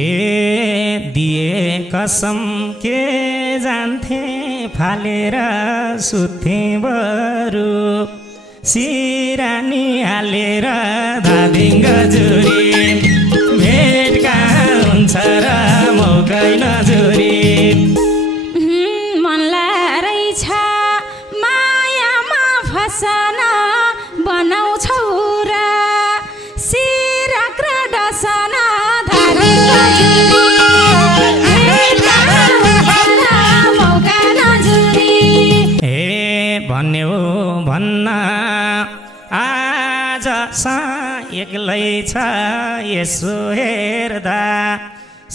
दिए कसम के जान्थे फालेर सुत्थे बरु सिरानी हालेर धादिङ गजुरी भेट कहाँ हुन्छ र मौकै नजुरी मनलाई रहेछ मायामा फसन बनाउँछौ र सिरक र डसन धादिङ मौका नजुरी भन्यो भन्न आज एक्लै छ यसो हेर्दा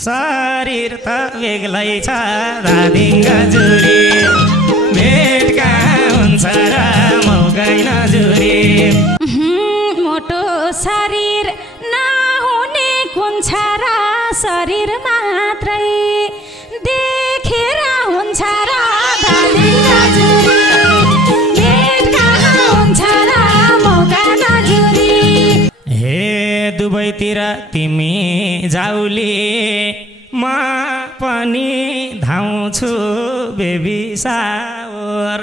शरीर त बेग्लै छ धादिङ गजुरी भेट कहाँ हुन्छ र मौकै नजुरी मोटो शरीर नहुने कुन छ र शरीर मात्रै देखेर हुन्छ र धादिङ गजुरी भेट कहाँ हुन्छ र मौका नजुरी हे दुबईतिर तिमी जाउली म पनि धाउँछु बेबी सावर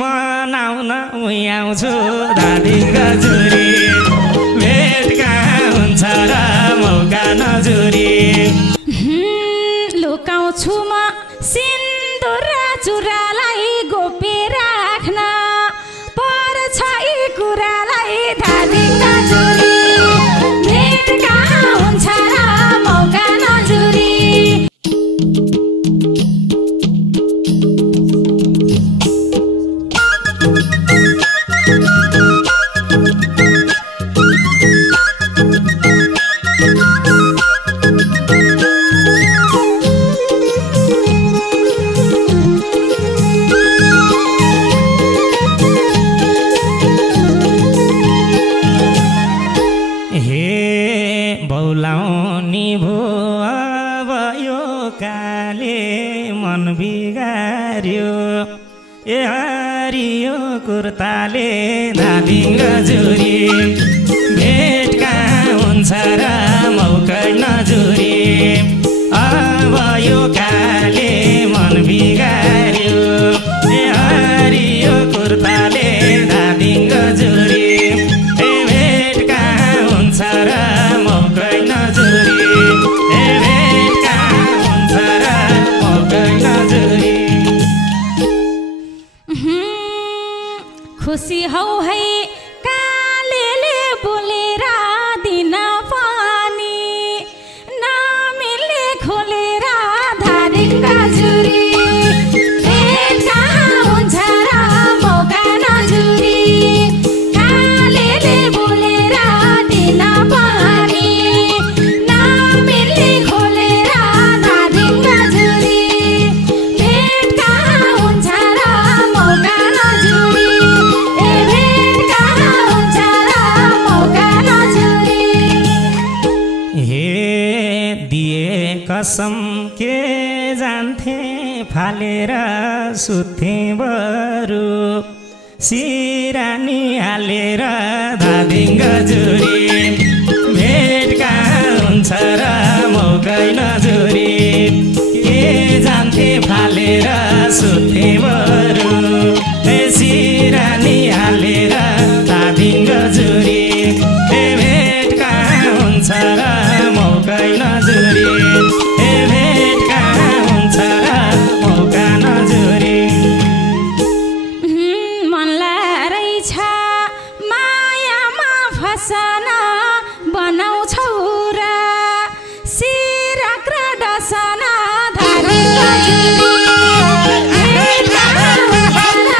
मनाउन आउँछु धादिङ गजुरी भेट कहाँ हुन्छ र मौका नजुरी लुकाउँछु म सिन्दुर र चुरालाई गोपेर राख्न पर्छ यी कुरालाई धादिङ गजुरी भेट कहाँ हुन्छ र मौका नजुरी बौलाउनी भो अब यो काले मन बिगार्यो ए हरियो कुर्ताले धादिङ गजुरी भेट कहाँ हुन्छ र मौकै नजुरी अब यो काले मन बिगार्यो ए हरियो कुर्ताले धादिङ गजुरी भेट कहाँ हुन्छ र मौकै नजुरी भेट कहाँ हुन्छ र मौकै नजुरी खुसी हौ है कालेले बोलेर दिन पनि नमिल्ने खोलेर धादिङ गजुरी भेट कहाँ हुन्छ र मौका नजुरी कालेले बोलेर दिन पनि नमिल्ने खोलेर धादिङ गजुरी भेट कहाँ हुन्छ र मौका नजुरी भेट कहाँ हुन्छ र मौका नजुरी हे दिए कसम के जान्थे फालेर सुत्थे बरु सिरानी हालेर धादिङ गजुरी भेट कहाँ हुन्छ र मौकै नजुरी के जान्थे फालेर सुत्थे बरु सिरानी हालेर धादिङ गजुरी भेट कहाँ हुन्छ र मौकै नजुरी भेट कहाँ हुन्छ र मौका नजुरी मनलाई रहेछ मायामा फसन बनाउँछौ र सिरक र डसन धादिङ गजुरी भेट कहाँ हुन्छ र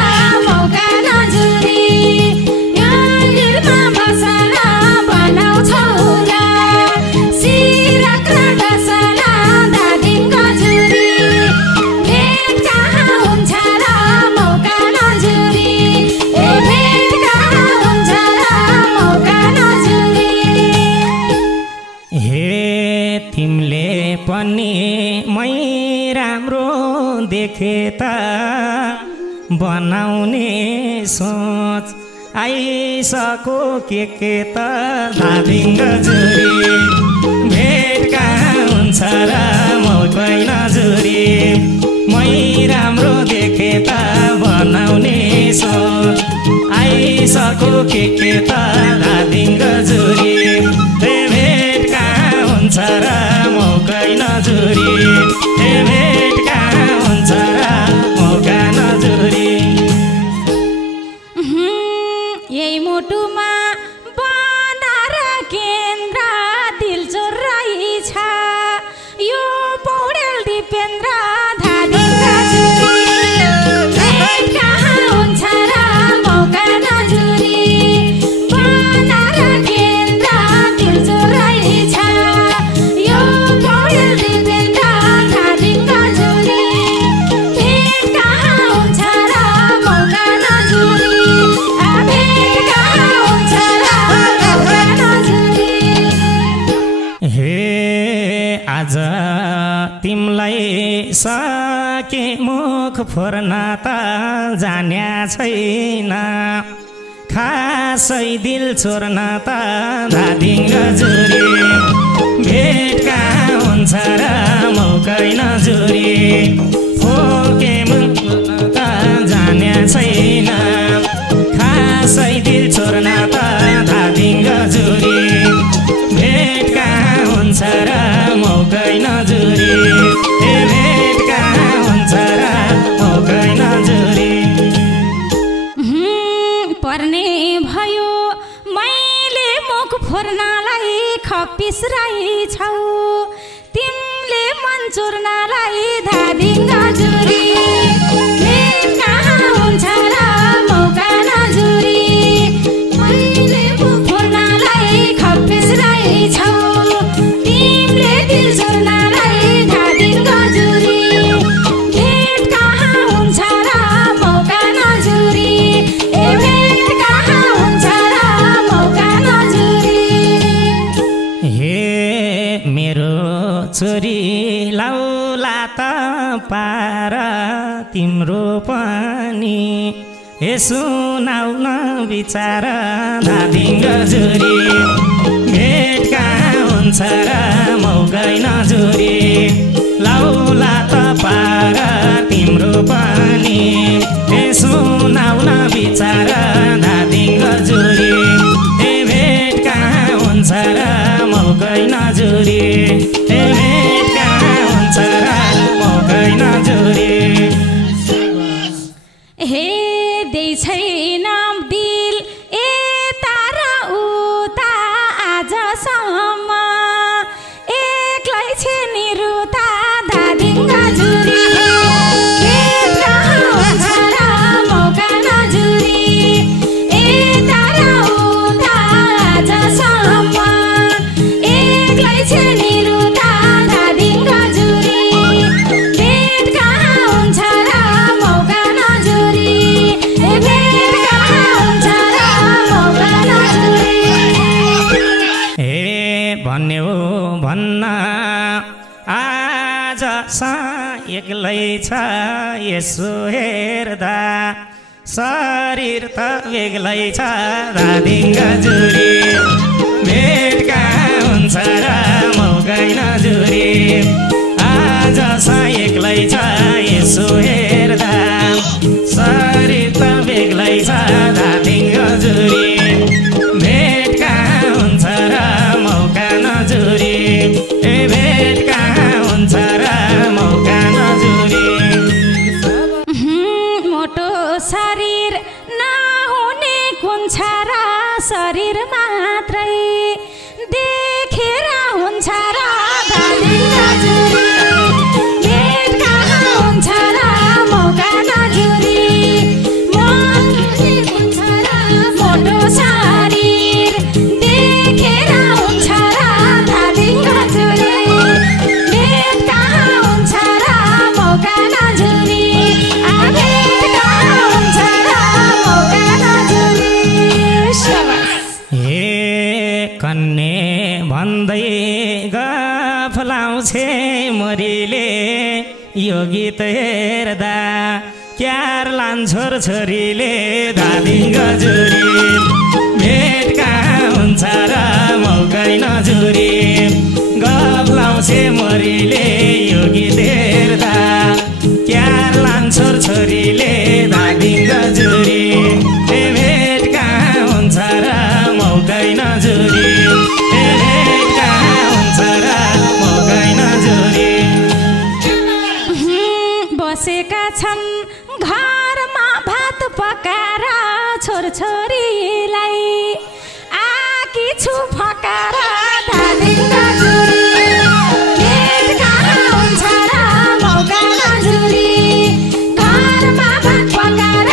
मौका नजुरी यहाँनिरमा बसन बनाउँछौ र सिरक र डसन धादिङ गजुरी भेट कहाँ हुन्छ र मौका नजुरी भेट कहाँ हुन्छ र मौका नजुरी हे तिमीले पनि मै राम्रो देखे त बनाउने सोच आइसको के त धादिङ गजुरी भेट कहाँ हुन्छ र मौकै नजुरी मै राम्रो देखे त बनाउने सोच आइसक्यो के त धादिङ जुरी भेट कहाँ हुन्छ र मौकै नजुरी भेट कहाँ हुन्छ र मौका नजुरी यही मुटुमा बनार केन्द्र दिलचोर रहेछ यो पौडेल दिपेन्द्र धादिङ जुरी भेट कहाँ हुन्छ र मौका नजुरी बनार केन्द्र दिलचोर रहेछ यो पौडेल दिपेन्द्र धादिङ जुरी भेट कहाँ हुन्छ र मौका नजुरी भेट कहाँ हुन्छ र मौका नजुरी हे आज तिमलाई सके मुख फोर्न त जान्या छैन खासै दिल छोड्न त धादिङ जुरी भेट कहाँ हुन्छ र मौकै नजुरी फोके मुख त जान्या छैन खासै दिल छोड्न त धादिङ जुरी भेट कहाँ हुन्छ र मौकै नजुरी भेट कहाँ हुन्छ र मौकै नजुरी पर्ने भयो मैले मुख फोर्नलाई खप्पिस रहेछौ तिमीले मन चुर्नलाई धादिङ जुरी भेट कहाँ हुन्छ र मौका नजुरी मैले मुख फोर्नलाई खप्पिस रहेछौ तिमीले दिल चुर्नलाई धादिङ जुरी भेट कहाँ हुन्छ र मौका नजुरी भेट कहाँ हुन्छ र मौका नजुरी हे मेरो छोरी लाउला त पार तिम्रो पनि हे सुनाउ न विचार धादिङ जुरी भेट कहाँ हुन्छ र मौकै नजुरी लाउला त पार तिम्रो पनि हे सुनाउ न विचार धादिङ जुरी भेट कहाँ हुन्छ र मौकै नजुरी भेट कहाँ हुन्छ र मौकै नजुरी हे देई छैन दिल यता र उता आजसम्म एक्लै छे निरुता धादिङ जुरी भेट कहाँ हुन्छ र मौका नजुरी यता र उता आजसम्म एक्लै छे निरुता धादिङ जुरी भेट कहाँ हुन्छ र मौका नजुरी भेट कहाँ हुन्छ र मौका नजुरी हे भन्यो भन्न आज एक्लै छ यसो हेर्दा शरीर त बेग्लै छ धादिङ जुरी भेट कहाँ हुन्छ र मौकै नजुरी आज एक्लै छ यसो हेर्दा शरीर त बेग्लै छ धादिङ जुरी भेट कहाँ हुन्छ र मौका नजुरी भेट कहाँ हुन्छ र मौका नजुरी मोटो शरीर नहुने कुन छ र शरीर मात्रै देखेर हुन्छ र धादिङ जुरी भेट कहाँ हुन्छ र मौका नजुरी कुन छ र मोटो शरीर देखेर हुन्छ र धादिङ जुरी भेट कहाँ हुन्छ र मौका नजुरी भेट कहाँ हुन्छ र मौका नजुरी हे कन्ने भन्दै गफलाउँछे मरिले यो गीत हेर्दा क्यार लान् छोरछोरीले धादिङ जुरी भेट कहाँ हुन्छ र मौकै नजुरी गफ लाउँछ बसे मरिले यो गीत हेर्दा क्यार लान्छोर छोरीले धादिङ जुरी भेट कहाँ हुन्छ र मौकै नजुरी भेट कहाँ हुन्छ र मौकै नजुरी बसेका छन् घरमा भात पकाएर छोरछोरीलाई आकी छु फकाएर धादिङ जुरी भेट कहाँ हुन्छ र मौका नजुरी घरमा भात पकाएर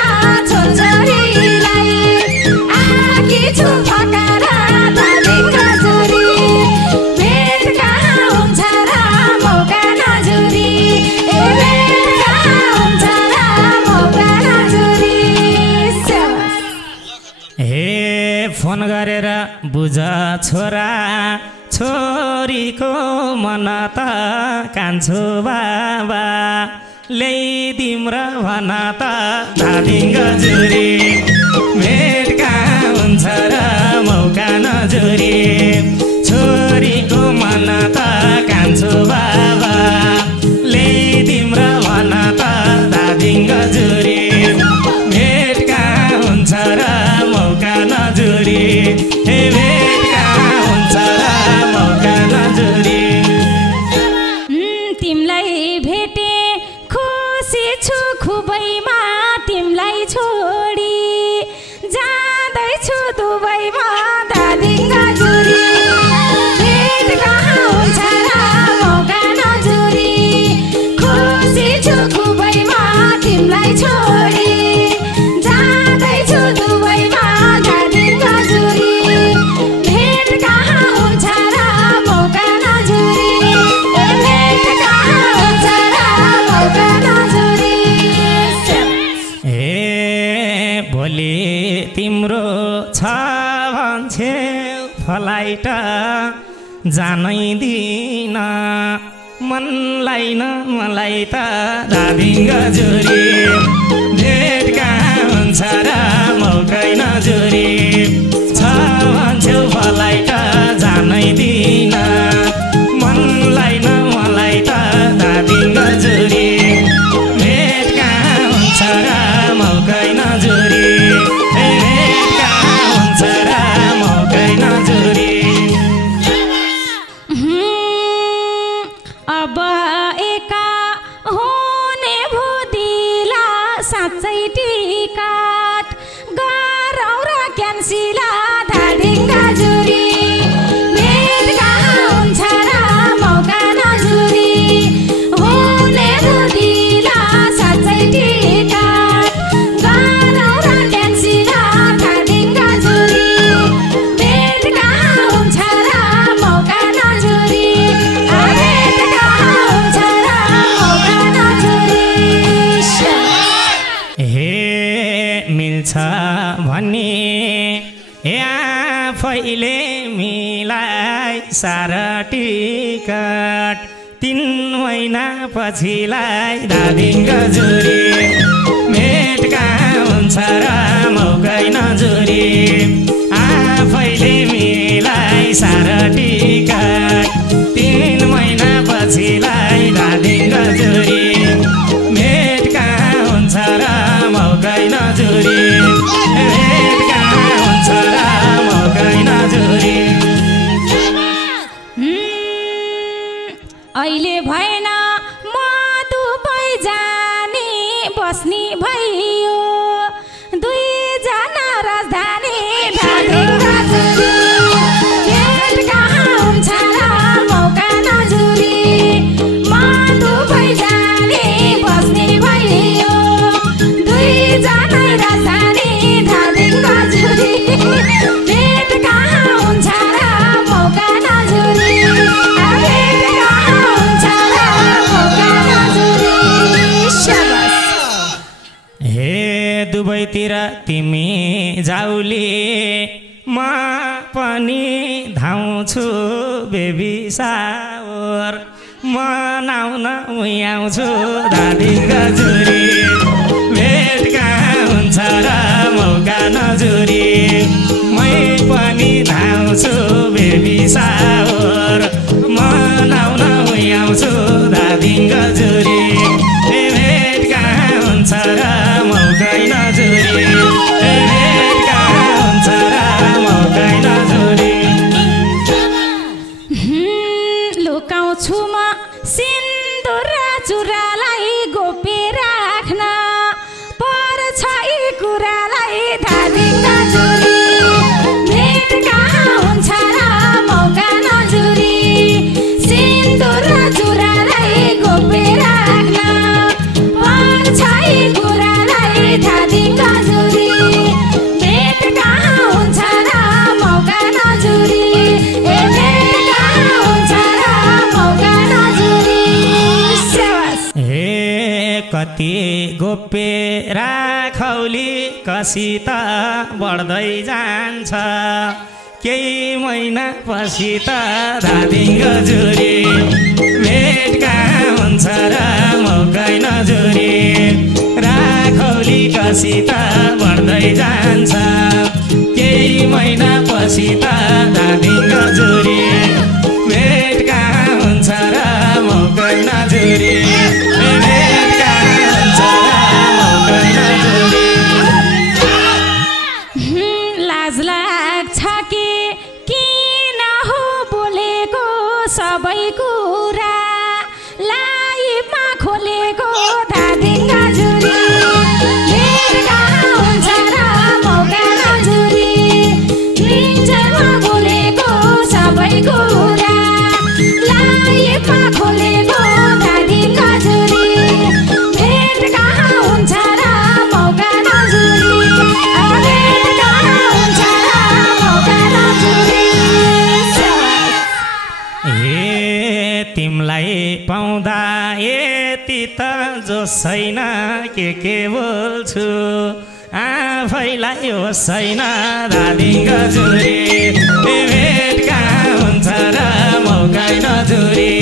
छोरछोरीलाई आकी छु फकाएर धादिङ जुरी भेट कहाँ हुन्छ र मौका नजुरी भेट कहाँ हुन्छ र मौका नजुरी हे फोन गरेर बुझ छोरा छोरीको मन त कान्छो बाबा ल्याइदिउँ र भन त धादिङ जुरी भेट कहाँ हुन्छ र मौका नजुरी छोरीको मन त कान्छो बाबा ल्याइदिउँ र भन त धादिङ जुरी भेट कहाँ हुन्छ र मौका नजुरी भेट कहाँ हुन्छ र मौका नजुरी तिमलाई भेटे खुसी छु खुबैमा तिमलाई छोडी जाँदैछु दुबईमा धादिङ जुरी भेट कहाँ हुन्छ र मौका नजुरी खुसी छु खुबैमा तिमलाई छोडी जाँदैछु दुबईमा धादिङ जुरी भेट कहाँ हुन्छ र मौका नजुरी भेट कहाँ हुन्छ र मौका नजुरी हे भोलि तिम्रो छ भन्छे फ्लाइट जानै दिन मनलाई न मलाई त धादिङ जुरी भेट कहाँ हुन्छ र मौकै नजुरी छ भन्छौ फ्लाइट जानै दिन मनलाई न मलाई त धादिङ जुरी भेट कहाँ हुन्छ र मौकै नजुरी भेट कहाँ हुन्छ र मौकै नजुरी अब एका हुने भुदिला साँच्चै टिकट गरौँ र क्यान्सिला धादिङ जुरी भेट कहाँ हुन्छ र मौका नजुरी हुने भुदिला साँच्चै टिकट गरौँ र क्यान्सिला धादिङ जुरी भेट कहाँ हुन्छ र मौका नजुरी भेट कहाँ हुन्छ र मौका नजुरी हे मिल्छ भन्ने आफैले मिलाई सारा टिकट 3 महिना पछिलाई धादिङ जुरी भेट कहाँ हुन्छ र मौकै नजुरी आफैले मिलाई सारा टिकट 3 महिना पछिलाई धादिङ जुरी भेट कहाँ हुन्छ र मौकै नजुरी भेट कहाँ हुन्छ र मौकै नजुरी अहिले भएन म दुबई जाने बस्ने भयो 2 जना राजधानी धादिङ जुरी भेट कहाँ हुन्छ र मौका नजुरी म दुबई जाने बस्ने भयो 2 जना राजधानी धादिङ जुरी भेट कहाँ हुन्छ र मौका नजुरी भेट कहाँ हुन्छ र मौका नजुरी हे दुबईतिर तिमी जाउली म पनि धाउँछु बेबी सावर मनाउन आउँछु धादिङ जुरी भेट कहाँ हुन्छ र मौका नजुरी मै पनि धाउँछु बेबी सावर मनाउन धादिङ गजुरी भेट कहाँ हुन्छ र मौकै नजुरी भेट कहाँ हुन्छ र मौकै नजुरी लुकाउँछु म सिन्दुर चुरालाई गोपे राख्न पर्छ यी कुरालाई धादिङ गजुरी भेट कहाँ हुन्छ र मौका नजुरी सिन्दुर चुरालाई गोपे राख्न पर्छ यी कुरालाई धादिङ गजुरी भेट कहाँ हुन्छ र मौका नजुरी भेट कहाँ हुन्छ र मौका नजुरी हे कति गोप्य राखौली कसी त बढ्दै जान्छ केही महिना पछि त धादिङ गजुरी भेट कहाँ हुन्छ र मौकै नजुरी राखौली कसी त बढ्दै जान्छ केही महिना पछि त धादिङ गजुरी भेट कहाँ हुन्छ र मौकै नजुरी भेट कहाँ हुन्छ र मौकै नजुरी लाज लाग्छ कि किन हो बोलेको सबै कुरा लाइफमा खोलेको धादिङ गजुरी भेट कहाँ हुन्छ र मौका नजुरी निजमा बोलेको सबै कुरा लाइफमा खोलेको धादिङ गजुरी भेट कहाँ हुन्छ र मौका नजुरी भेट कहाँ हुन्छ र मौका नजुरी हे तिमलाई पाउँदा यति त जो छैन के बोल्छु आफैलाई होस् छैन धादिङ गजुरी भेट कहाँ हुन्छ र मौकै नजुरी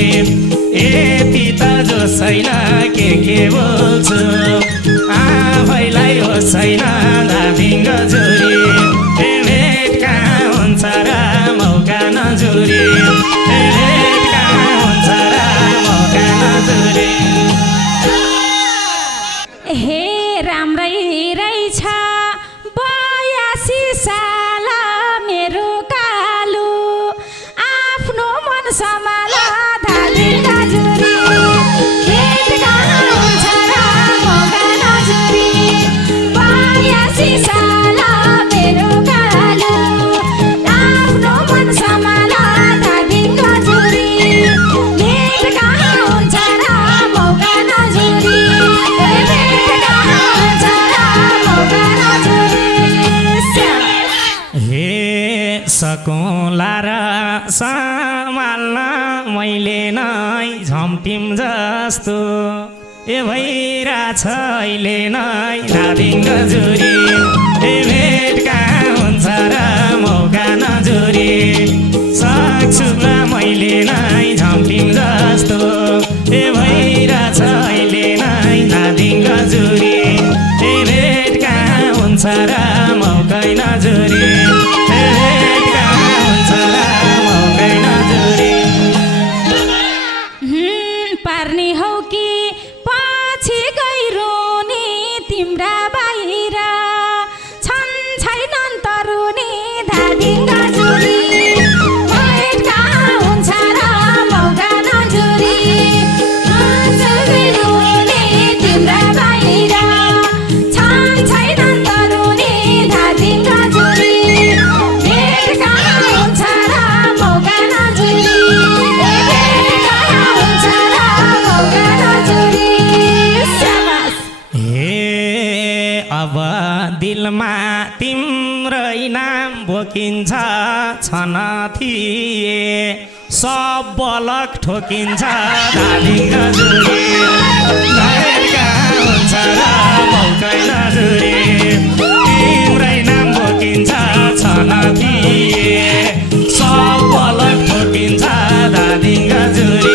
यति त जो छैन के बोल्छु आफैलाई होस् छैन धादिङ गजुरी भेट कहाँ हुन्छ र मौका नजुरी भेट कहाँ हुन्छ र मौका नजुरी हे राम्रै रहेछ 82 साल मेरो कालु आफ्नो मन सम्हाल धादिङ गजुरी भेट कहाँ हुन्छ र मौका नजुरी 82 साल मेरो कालु आफ्नो मन सम्हाल धादिङ गजुरी भेट कहाँ हुन्छ र मौका नजुरी भेट कहाँ हुन्छ र मौका नजुरी हे सकुला र सम्हाल्न मैले नै झम्टिम जस्तो ए भइरहेछ अहिले नै धादिङ गजुरी भेट कहाँ हुन्छ र मौका नजुरी सक्छु र मैले नै झम्टिम जस्तो ए भइरहेछ अहिले नै धादिङ गजुरी भेट कहाँ हुन्छ र मौकै नजुरी भेट कहाँ हुन्छ र मौकै नजुरी पार्ने हौ कि पछि गइरोनी तिम्रा बाहिर छन् छैनन् तरुनी धादिङ गजुरी भेट कहाँ हुन्छ र मौका नजुरी पछि गइरोनी तिम्रा बाहिर छन् छैनन् तरुनी धादिङ गजुरी भेट कहाँ हुन्छ र मौका नजुरी भेट कहाँ हुन्छ र मौका नजुरी हे अब दिलमा तिम्रै नाम बोकिन्छ छन थिए सब बलक ठोकिन्छ धादिङ गजुरी भेट कहाँ हुन्छ र मौकै नजुरी तिम्रै नाम बोकिन्छ छन थिए सब बलक ठोकिन्छ धादिङ गजुरी